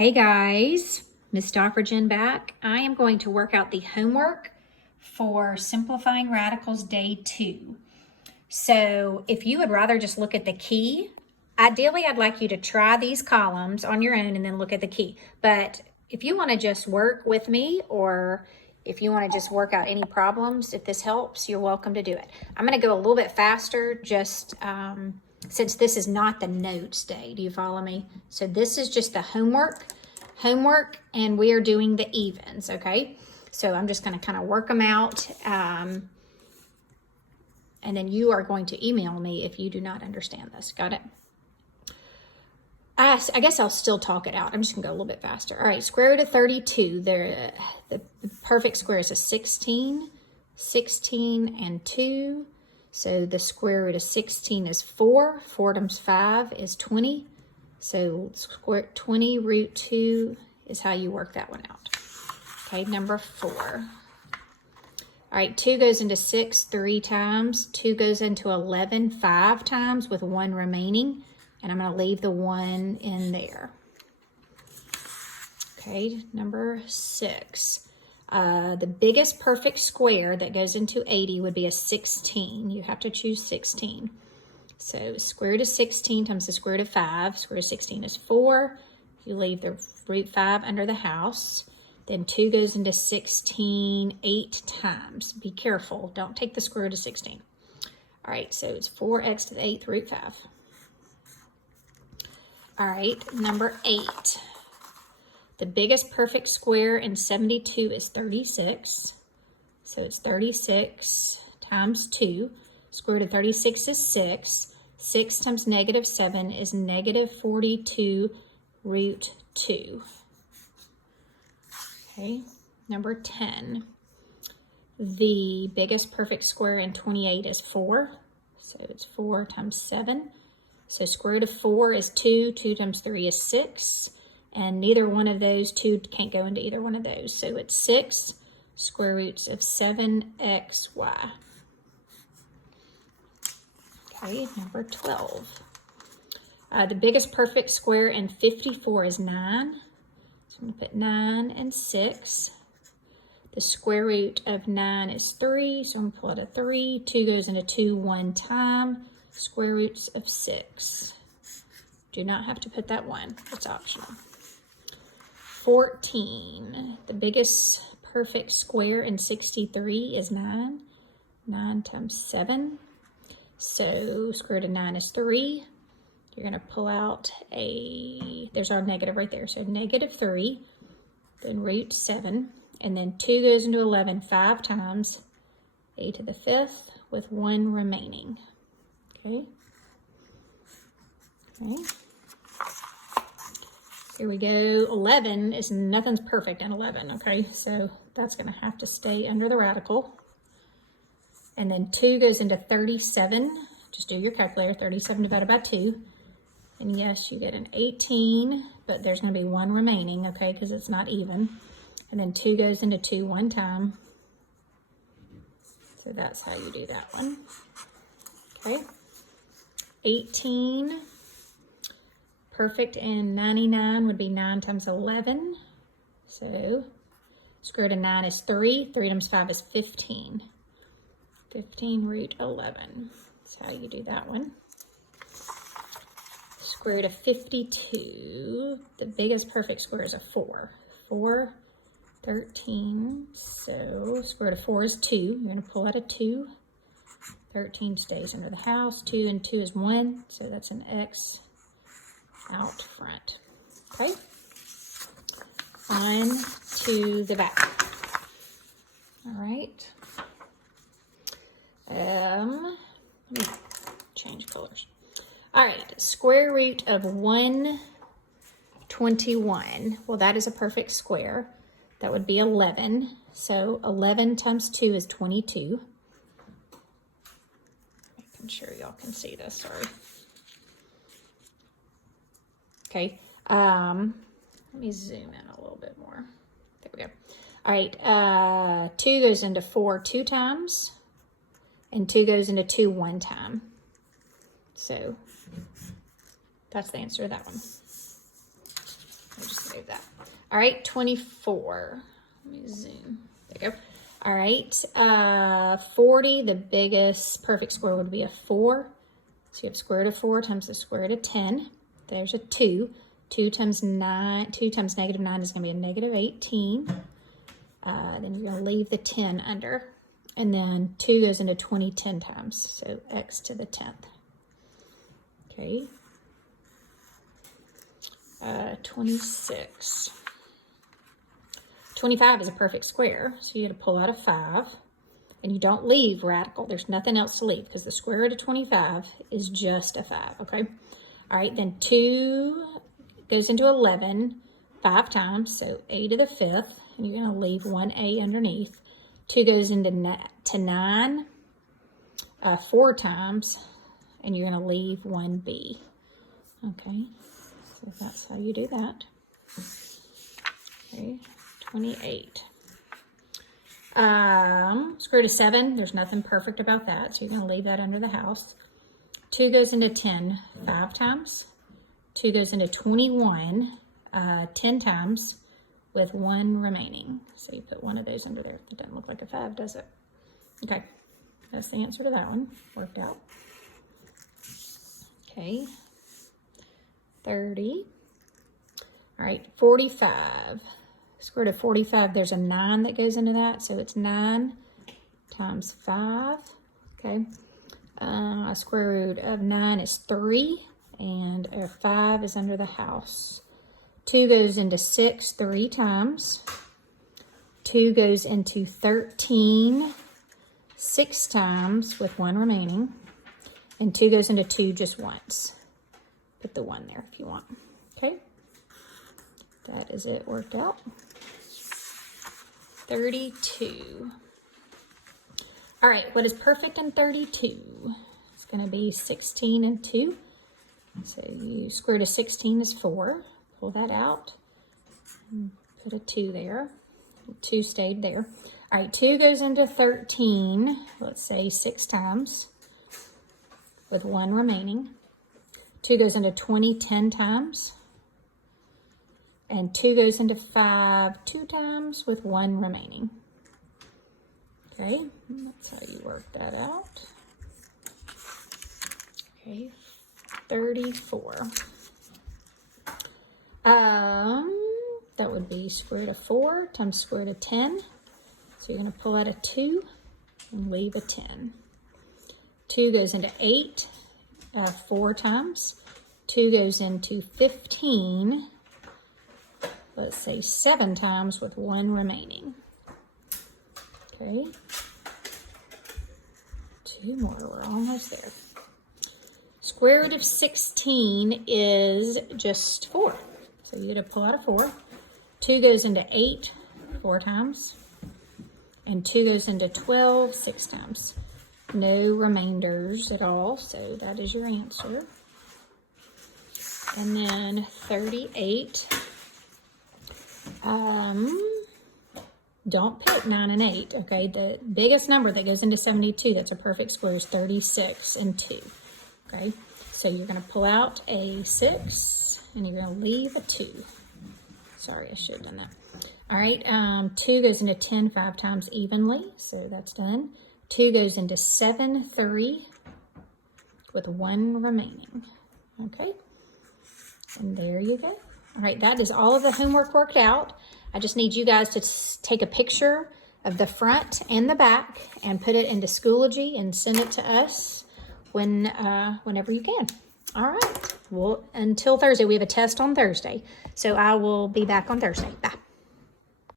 Hey guys, Miss Dr. Jen back. I am going to work out the homework for Simplifying Radicals Day 2. So if you would rather just look at the key, ideally I'd like you to try these columns on your own and then look at the key. But if you want to just work with me, or if you want to just work out any problems, if this helps, you're welcome to do it. I'm going to go a little bit faster just since this is not the notes day. Do you follow me? So this is just the homework, and we are doing the evens, okay? So I'm just going to kind of work them out, and then you are going to email me if you do not understand this. Got it? I guess I'll still talk it out. I'm just going to go a little bit faster. All right, square root of 32. The perfect square is a 16, 16, and 2. So the square root of 16 is 4. 4 times 5 is 20. So 20 root 2 is how you work that one out. Okay, number 4. All right, 2 goes into 6 3 times. 2 goes into 11 5 times with 1 remaining. And I'm going to leave the 1 in there. Okay, number 6. The biggest perfect square that goes into 80 would be a 16. You have to choose 16. So square root of 16 times the square root of 5. Square root of 16 is 4. You leave the root 5 under the house. Then 2 goes into 16 8 times. Be careful. Don't take the square root of 16. All right, so it's 4x to the 8th root 5. All right, number 8. The biggest perfect square in 72 is 36. So it's 36 times 2. Square root of 36 is 6. 6 times negative 7 is negative 42 root 2. Okay, number 10. The biggest perfect square in 28 is 4. So it's 4 times 7. So square root of 4 is 2. 2 times 3 is 6. And neither one of those, 2 can't go into either one of those. So it's 6 square roots of 7xy. Okay, number 12. The biggest perfect square in 54 is 9. So I'm going to put 9 and 6. The square root of 9 is 3. So I'm going to pull out a 3. 2 goes into 2 one time. Square roots of 6. Do not have to put that 1. It's optional. 14. The biggest perfect square in 63 is 9. 9 times 7. So square root of 9 is 3. You're going to pull out there's our negative right there. So negative 3, then root 7. And then 2 goes into 11 5 times. A to the 5th with 1 remaining. Okay. Okay. Here we go. 11 is nothing's perfect in 11. Okay. So that's going to have to stay under the radical. And then 2 goes into 37. Just do your calculator. 37 divided by 2. And yes, you get an 18, but there's going to be 1 remaining. Okay. Because it's not even. And then 2 goes into 2 one time. So that's how you do that one. Okay. 18, perfect in 99 would be 9 times 11. So square root of 9 is 3. 3 times 5 is 15. 15 root 11. That's how you do that one. Square root of 52. The biggest perfect square is a 4. 4, 13. So square root of 4 is 2. You're going to pull out a 2. 13 stays under the house. 2 and 2 is 1. So that's an X out front. Okay. On to the back. All right. Let me change colors. All right. Square root of 121. Well, that is a perfect square. That would be 11. So 11 times 2 is 22. I'm sure y'all can see this, sorry. Okay, let me zoom in a little bit more. There we go. All right, 2 goes into 4 2 times, and 2 goes into 2 one time. So that's the answer to that one. I'll just move that. All right, 24. Let me zoom. There you go. All right, 40, the biggest perfect square would be a 4. So you have square root of 4 times the square root of 10. There's a 2. 2 times negative 9 is going to be a negative 18. Then you're going to leave the 10 under. And then 2 goes into 20 10 times. So x to the 10th. Okay. 26. 25 is a perfect square. So you got to pull out a 5. And you don't leave radical. There's nothing else to leave because the square root of 25 is just a 5, okay? All right, then 2 goes into 11 5 times, so a to the 5th, and you're going to leave one a underneath. 2 goes into 9 4 times, and you're going to leave one b, okay? So that's how you do that. Okay, 28. Square root of 7, there's nothing perfect about that, so you're going to leave that under the house. 2 goes into 10 5 times. 2 goes into 21 10 times with 1 remaining. So you put one of those under there. It doesn't look like a 5, does it? Okay, that's the answer to that one. Worked out. Okay, 30. All right, 45. Square root of 45, there's a 9 that goes into that, so it's 9 times 5, okay? Square root of 9 is 3, and our 5 is under the house. 2 goes into 6 3 times. 2 goes into 13 6 times with 1 remaining. And 2 goes into 2 just once. Put the 1 there if you want, okay? That is it worked out. 32. All right, what is perfect in 32? It's going to be 16 and 2. So you square root of 16 is 4. Pull that out. And put a 2 there. 2 stayed there. All right, 2 goes into 13, let's say 6 times, with 1 remaining. 2 goes into 20 10 times. And 2 goes into 5 2 times with 1 remaining. Okay, that's how you work that out. Okay, 34. That would be square root of 4 times square root of 10. So you're going to pull out a 2 and leave a 10. 2 goes into 8 4 times. 2 goes into 15. Let's say 7 times with 1 remaining. Okay. 2 more, we're almost there. Square root of 16 is just 4. So you're going to pull out a 4. 2 goes into 8 4 times. And 2 goes into 12 6 times. No remainders at all, so that is your answer. And then 38. Don't pick 9 and 8, okay? The biggest number that goes into 72, that's a perfect square, is 36 and 2, okay? So you're going to pull out a 6, and you're going to leave a 2. Sorry, I should have done that. All right, 2 goes into 10 5 times evenly, so that's done. 2 goes into 7 3 with 1 remaining, okay? And there you go. All right, that is all of the homework worked out. I just need you guys to take a picture of the front and the back and put it into Schoology and send it to us whenever you can. All right, well, until Thursday. We have a test on Thursday, so I will be back on Thursday. Bye.